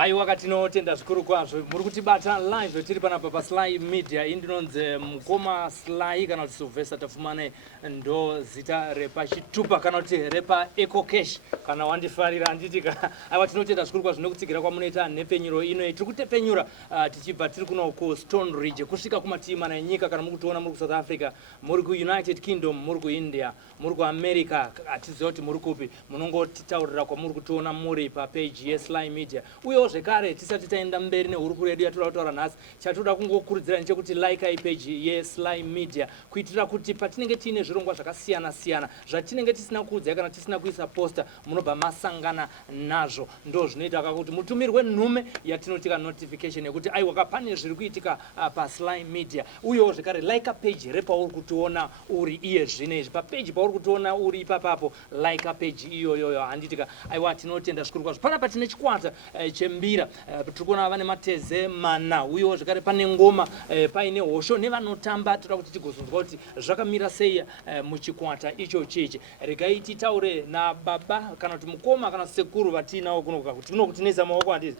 Ai wakati tinotenda zvikuru kwazvo muri kutibata live tiri panapa paSly Media indinonze mukoma Sly kana kuti Sylvester Tafumane ndo zita repachitupa kana kuti repa Eco Cash kana wandifarira anditika aiwa tinotenda zvikuru kwazvo nekutsigira kwamunoita nepfenyuro ino tiri kutepfenyura tichibva tiri kuno ku Stone Ridge kusvika kumatima nenyika kana mukutiona muri ku South Africa muri ku United Kingdom muri ku India muri ku America atiziva kuti muri kupi munongotitaurira kwamuri kutiona muri pa page yeSly Media uye zvekare tisati taenda mberi nehuruku redu yatinoda kutaura nhasi chatoda kungokurudzira nechekuti like page yeSly Media kuitira kuti patinenge tiine zvirongwa zvakasiyana siyana zvatinenge tisina kuudza kana tisina kuisa poster munobva masangana nazvo ndo zvinoita kuti mutumirwe nhume yatinotika notification yekuti aiwa pane zviri kuitika paSly Media uyewo zvekare like page repauri kutiona uri iye zvinezvi papage pauri kutiona uri ipapapo like page iyoyoyo handitika aiwa tinotenda zvikuru kwazvo panapa tine chikwata chembira tiri kuona vane mateze mana uyewo zvekare pane ngoma paine hosho nevanotamba toda kuti tigozonzwa kuti zvakamira sei muchikwata icho chichi regai titaure nababa kana kuti mukoma kana sekuru vatinawo kuno kuti tinokutinesa maoko handizi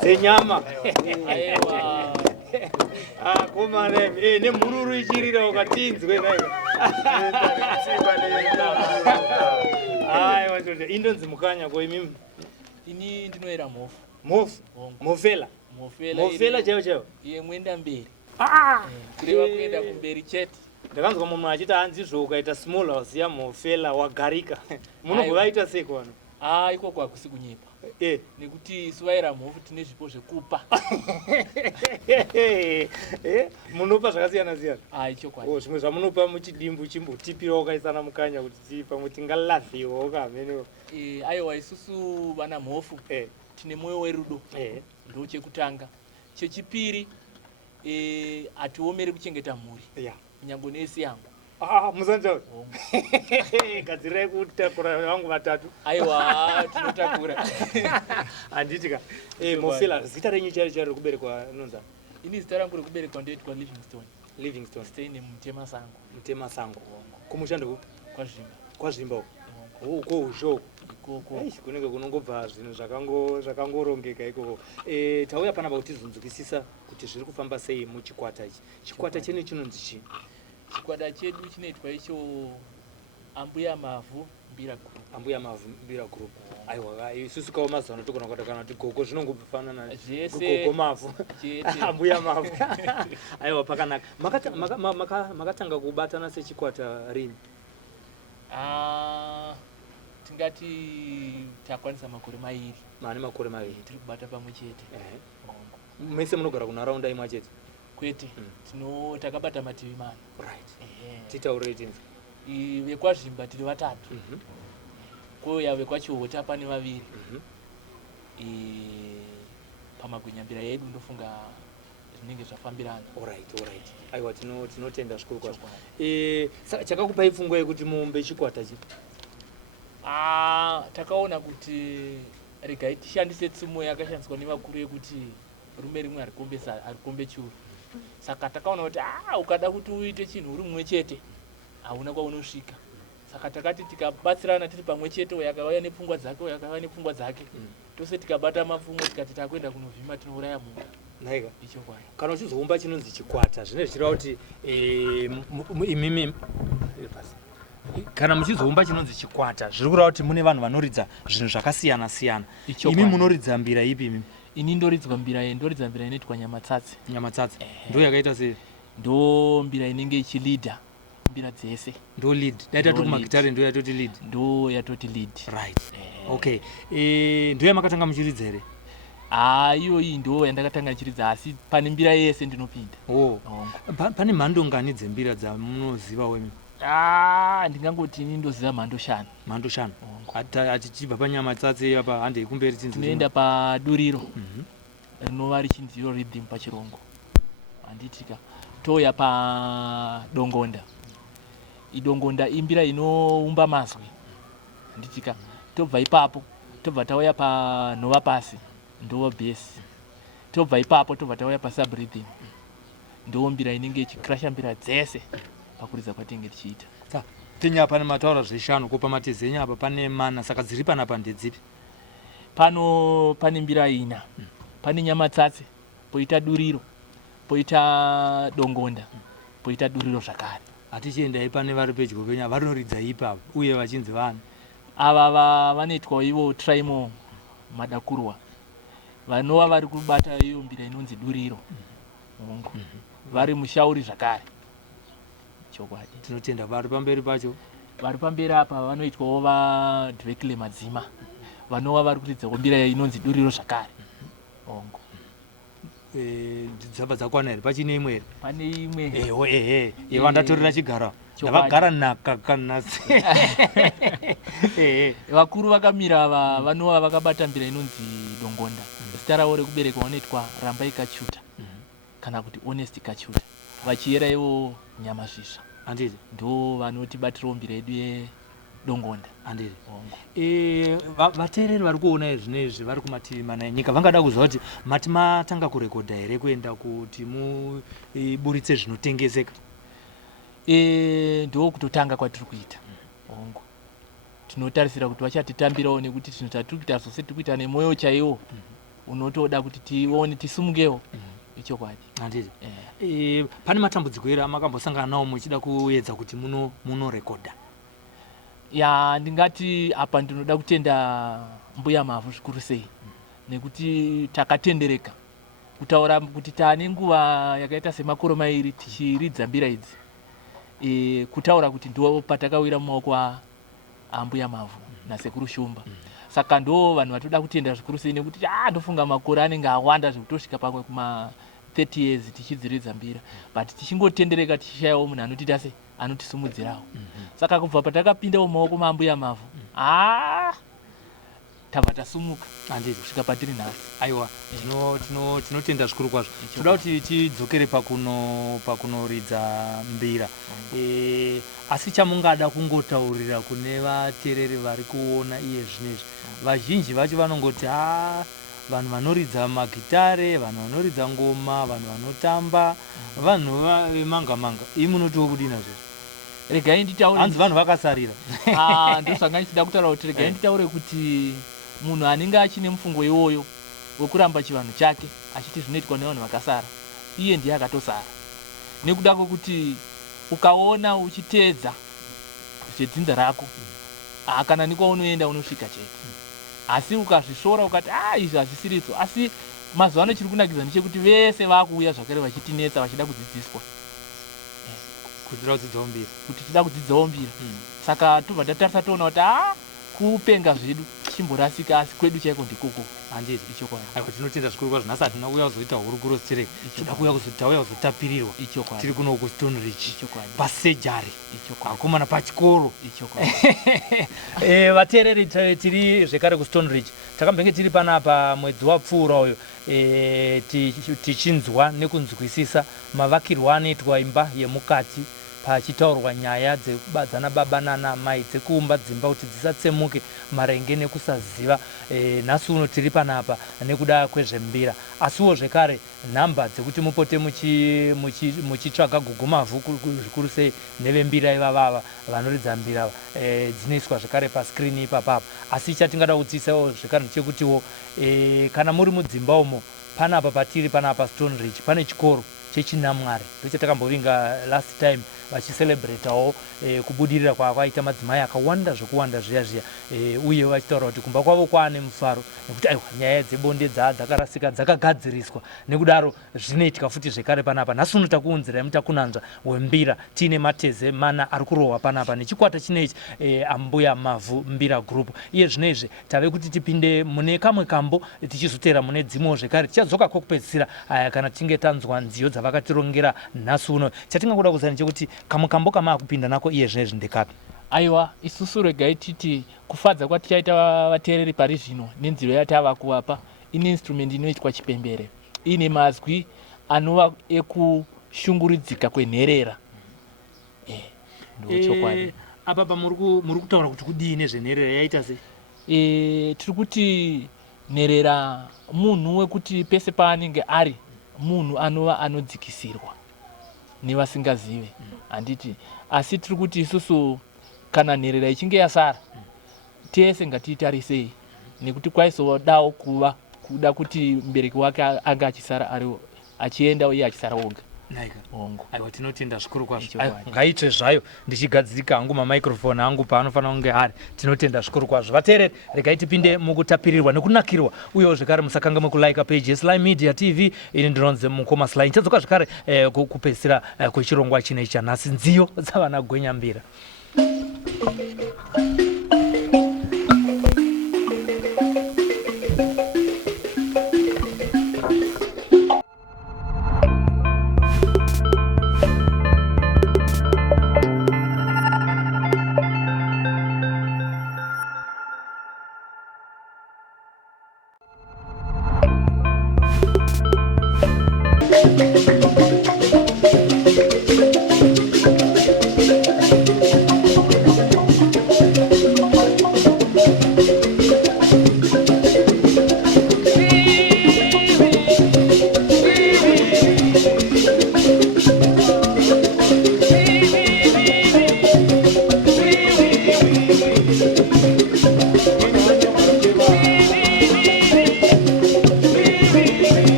dzenyama aiwa komane nemhururu ichirira ukatinzwe aiwa indonzi mukanya ko imimi ini ndinoera mhofu mofela chaiwo iye mwenda mberi kureva kuenda kumberi chete ndakanzwa munhu achiti hanzizvo ukaita small house yamofela wagarika munobvaita seko vano ikoko hakusi kunyepa nekuti isu vaira mhofu tine zvipo zvekupa munopa zvakasiyana siyana chokwadi zvimwe zvamunopa muchidimbu chimbotipira ukaisana mukanya kuti pamwe tingalavhiwa ukamenewo aiwa isusu vana mhofu tine mwoyo werudo ndo chekutanga chechipiri hatiomeri kuchengeta mhuri kunyange nesi yangu musantaura gadzirai kutakura vangu vatatu aiwa tinotakura handitika mofela zita renyu chari rekuberekwa nonza ini zita rangu rekuberekwa ndoitwa Livingstone stay mutema sango kumushando kwazvimba uko usho ikoko kunenge kunongobva zvinhu zvakangorongeka ikoko tauya panapa kutizunzukisisa kuti zviri kufamba sei muchikwata ichi chikwata chene chinonzi chii chikwata chedu chinoitwa icho ambuya mavhu mbira group aiwa isusu kawo mazano togona kuita kana kuti goko zvinongofanana goko mavhu ambuya mavhu aiwa pakanaka makatanga kubatana sechikwata rini tingati takwanisa makore mairi tiri kubata pamwe chete mese munogara kunharaunda imwe chete kwete takabata mativi mana titaurei tinzi vekwazvimba tiri vatatu koya vekwachihota pane vaviri pamagwenyambira yedu ndofunga zvinenge zvafambirana alright aiwa tinotenda zvikuru kwazvo chakakupai pfungwa yekuti muumbe chikwata chi takaona kuti regai tishandise tsumo yakashandiswa nevakuru yekuti rume rimwe harikombe churu saka takaona kuti ukada kuti uite chinhu uri mumwe chete hauna kwaunosvika saka takati tikabatsirana tiri pamwe chete uyo akauya nepfungwa dzake uyo akauya nepfungwa dzake tose tikabata mapfumo tikati takuenda kunovhima tinouraya munhu naika ichokwadi kana uchizoumba chinonzi chikwata zvine zvichireva kuti imimi kana muchizoumba chinonzi chikwata zviri kureva kuti mune vanhu vanoridza zvinhu zvakasiyana siyana imi munoridza mbira ipi imimi ini ndoridza mbira inoitwa nyamatsatsi ndo yakaita sei ndo mbira inenge ichilidha mbira dzese ndo lead daita tokumagitare ndo yatoti lead right okay ndo yamakatanga muchiridza here iyoyi ndo yandakatanga ndichiridza asi pane mbira yese ndinopinda pane mhando ngani dzembira dzamunoziva wemi ndingangoti ini ndoziva mhando shanu atichibva panyamatsatsi apa handei kumberi tinoenda paduriro rinova richinziro rhythm pachirongo handitika toya padongonda idongonda imbira inoumba mazwi handitika tobva ipapo tobva tauya panhova pasi ndo base tobva ipapo tobva tauya pasubrythim ndo mbira inenge ichikrasha mbira dzese pakuridza kwatinenge tichiita tinya pane mataura zvishanu ko pamatezi enyu apa pane mana saka dziri panapa ndedzipi pane mbira ina. Pane Nyamatsatse, poita Duriro, poita Dongonda, poita Duriro zvakare. Atichiendai pane vari pedyo penyu vanoridza ipapo uye vachinzi vana. Ava vanoitwa ivo Traimo Madakurwa. Vanova vari kubata iyo mbira inonzi Duriro. Vari mushauri zvakare. Chokwadi. Tinotenda vari pamberi pacho. Vari pamberi apa vanoitwawo vaDvekile Madzima. Vanova vari kuridzawo mbira inonzi Duriro zvakare. Ongo. Dzaba dzakwana here pachine imwe here? Pane imwe. Ewa ndatorera chigaro. Ndavagara nhaka kana. Vakuru vakamira ava vanova vakabata mbira inonzi Dongonda. Zita ravo rekuberekwa vanoitwa Rambai Kachuta kana kuti Honest Kachuta. Vachiyera ivo Nyamazvizva. Anditi. Ndo vanotibatirawo mbira yedu yeDongonda. Anditi. Vateereri vari kuona zvinezvi vari kumativi mana enyika vangada kuziva kuti mati matanga kurekodha here kuenda kuti muburitse zvinotengeseka? Ndo kutotanga kwatiri kuita. Ongo. Tinotarisira kuti vachatitambirawo nekuti zvinhu zvatiri kuita zvose tiri kuita nemwoyo chaiwo. Unotoda kuti tione tisumukewo. Ichokwadi. Anditi. Pane matambudziko here amakambosangana nawo muchida kuedza kuti munorekodha? Ya, ndingati apa ndinoda kutenda Mbuya Mavhu zvikuru sei. Nekuti takatendereka kutaura kuti taane nguva yakaita semakore mairi tichiridza mbira idzi. Kutaura kuti ndo patakawira mumaoko aMbuya Mavhu naSekuru Shumba. Saka ndo vanhu vatoda kutenda zvikuru sei nekuti ndofunga makore anenge awanda zvekutosvika pamwe kuma 30 years tichidziridza mbira. But tichingotendereka tichishayawo munhu anotita sei anotisimudzirawo. Saka kubva patakapinda mumaoko maMbuya Mavhu tabva tasumuka. Anditi. Kusvika patiri nhasi. Aiwa, tinotenda zvikuru kwazvo. Toda kuti tidzokere pakunoridza mbira. Asi chamungada kungotaurira kune vateereri vari kuona iye zvinezvi. Vazhinji vacho vanongoti vanhu vanoridza magitare, vanhu vanoridza ngoma, vanhu vanotamba, vanhu vemanga-manga. Imi munotiwo kudina zviro? Regai nditaure. Hanzi vanhu vakasarira. Ndosanga ndichida kutaura kuti regai nditaure kuti munhu anenge achine mufungo iwoyo wekuramba chivanhu chake achiti zvinoitwa nevanhu vakasara, iye ndiye akatosara. Nekuda kwekuti ukaona uchiteedza zvedzinza rako, kana nekwaunoenda unosvika chete. Asi ukazvisvora ukati izvi hazvisiridzo. Asi mazuva ano chiri kunakidza ndechekuti vese vakuuya zvakare vachitinetsa vachida kudzidziswa. Kuti tida kudzidzawo mbira. Saka tobva tatarisa toona kuti kupenga zvedu chimborasika asi kwedu chaiko ndikoko. Handiti. Ichokwadi. Tinotenda zvikuru kwazvo. Nhasi hatina kuuya kuzoita hurukuro sitereki. Toda kuuya kuzotapirirwa. Ichokwadi. Tiri kuno kuStone Ridge. Ichokwadi. Pasejari. Ichokwadi. Vakomana pachikoro. Ichokwadi. Vateereri tiri zvekare kuStone Ridge. Takambenge tiri panapa mwedzi wapfuura uyo tichinzwa nekunzwisisa mavakirwo anoitwa imba yemukati pachitaurwa nyaya dzekubadzana baba nana mai dzekuumba dzimba kuti dzisatsemuke marenge nekusaziva. Nhasi uno tiri panapa nekuda kwezvembira. Asiwo zvekare nhamba dzekuti mupote muchitsvaga Gugu Mavhu zvikuru sei nevembira ivavava vanoridza mbira dzinoiswa zvekare paskrini ipapapa. Asi chatingada kudzisawo zvekare ndechekutiwo kana muri mudzimba umo panapa patiri panapa Stone Ridge pane chikoro cheChinamwari ndochatakambovinga last time vachicelebratawo kubudirira kwakaita madzimai akawanda zvekuwanda zviya uye vachitaura kuti kumba kwavo kwaane mufaro nekuti aiwa nyaya dzebonde dzakarasika dzakagadziriswa. Nekudaro zvinoitika futi zvekare panapa. Nhasi uno takuunzirai mutakunanzva wembira tiine mateze mana ari kurohwa panapa nechikwata chinechi aMbuya Mavhu Mbira Group. Iye zvinezvi tave kuti tipinde mune kamwe kambo tichizotera mune dzimwewo zvekare tichadzoka kwokupedzisira kana tinge tanzwa nziyo dzavakatirongera nhasi uno. Chatingangoda kuziva ndechekuti kamwe kambo kamakupinda nako iye zvinezvi ndekapi? Aiwa, isusu regai titi kufadza kwatichaita vateereri pari zvino nenziro yatava kuvapa ine instrument inoitwa chipembere. Ine mazwi anova ekushungurudzika kwenherera. Ndochokwadi. Apa muri kutaura kuti kudii nezvenherera yaita sei? Tiri kuti nherera munhu wekuti pese paanenge ari munhu anova anodzikisirwa nevasingazive. Handiti. Asi tiri kuti isusu kana nherera ichinge yasara tese ngatiitarisei nekuti kwaizodawo kuda kuti mbereki wake anga achisara achienda uye achisara oga. Ongo. Aiwa tinotenda zvikuru kwazvo. Ngaitwe zvayo ndichigadzirika hangu mamaikrofoni angu paanofanira kunge ari. Tinotenda zvikuru kwazvo. Vateereri, regai tipinde mukutapirirwa nekunakirwa uyewo zvekare musakanga mukulike page yeSly Media TV. Ini ndinonzi Mukoma Sly. Ndichadzoka zvekare kupedzisira kwechirongwa chinechi chanhasi, nziyo dzavana Gwenyambira.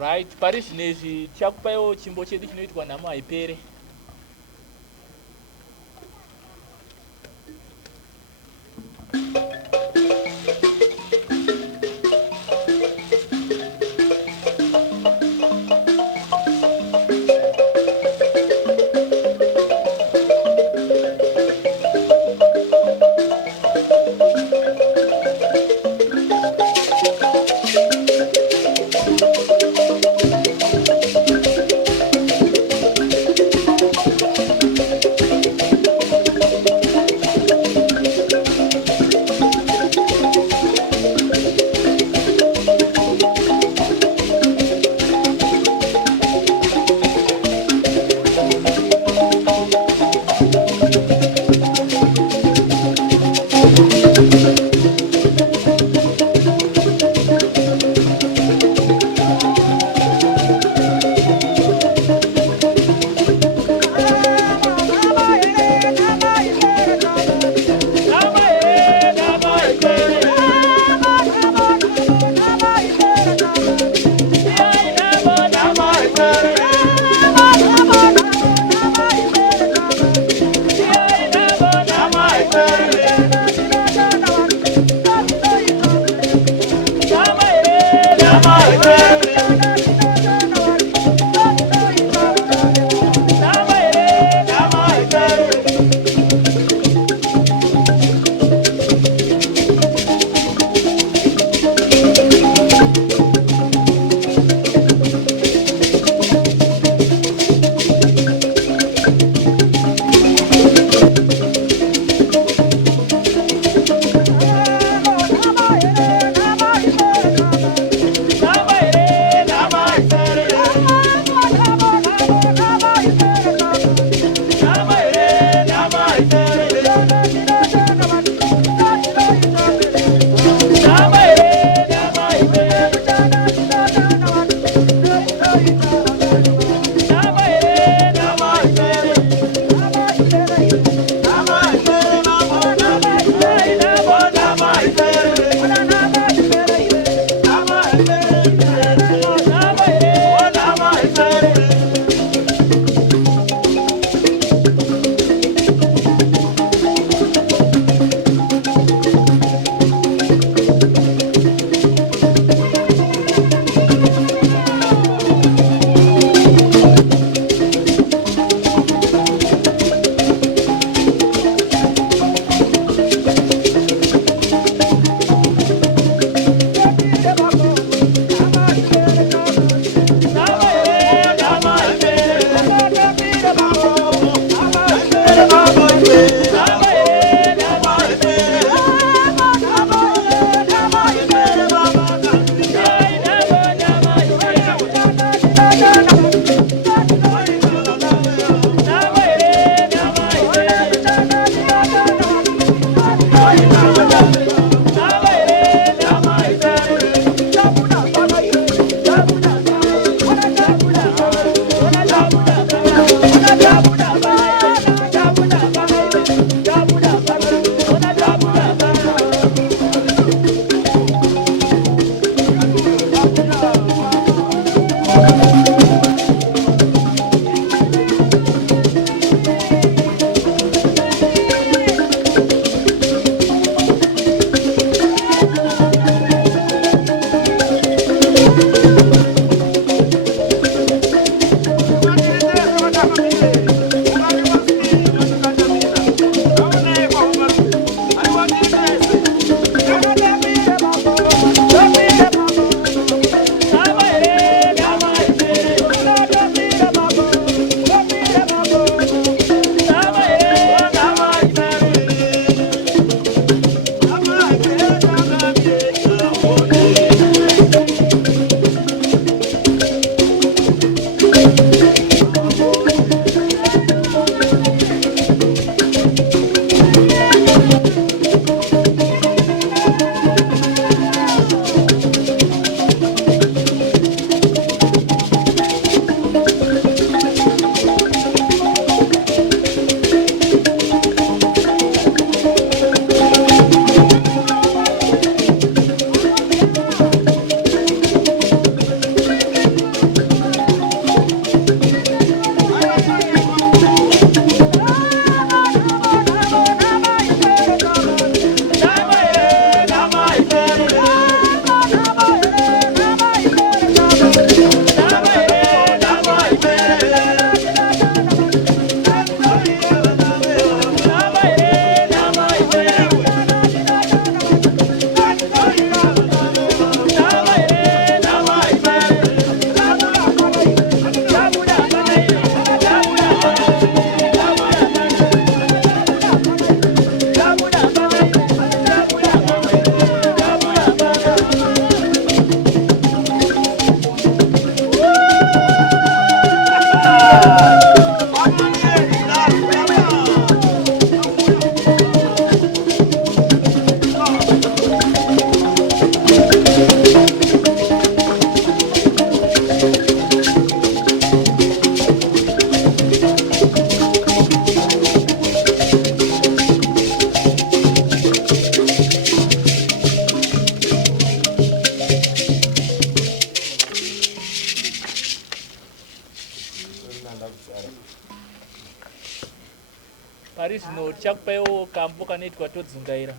right pari zvinezvi tichakupaiwo chimbo chedu chinoitwa nhamo haipere. ndichakupaiwo kambo kanoitwa todzungaira.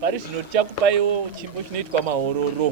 pari zvino tichakupaiwo chimbo chinoitwa mahororo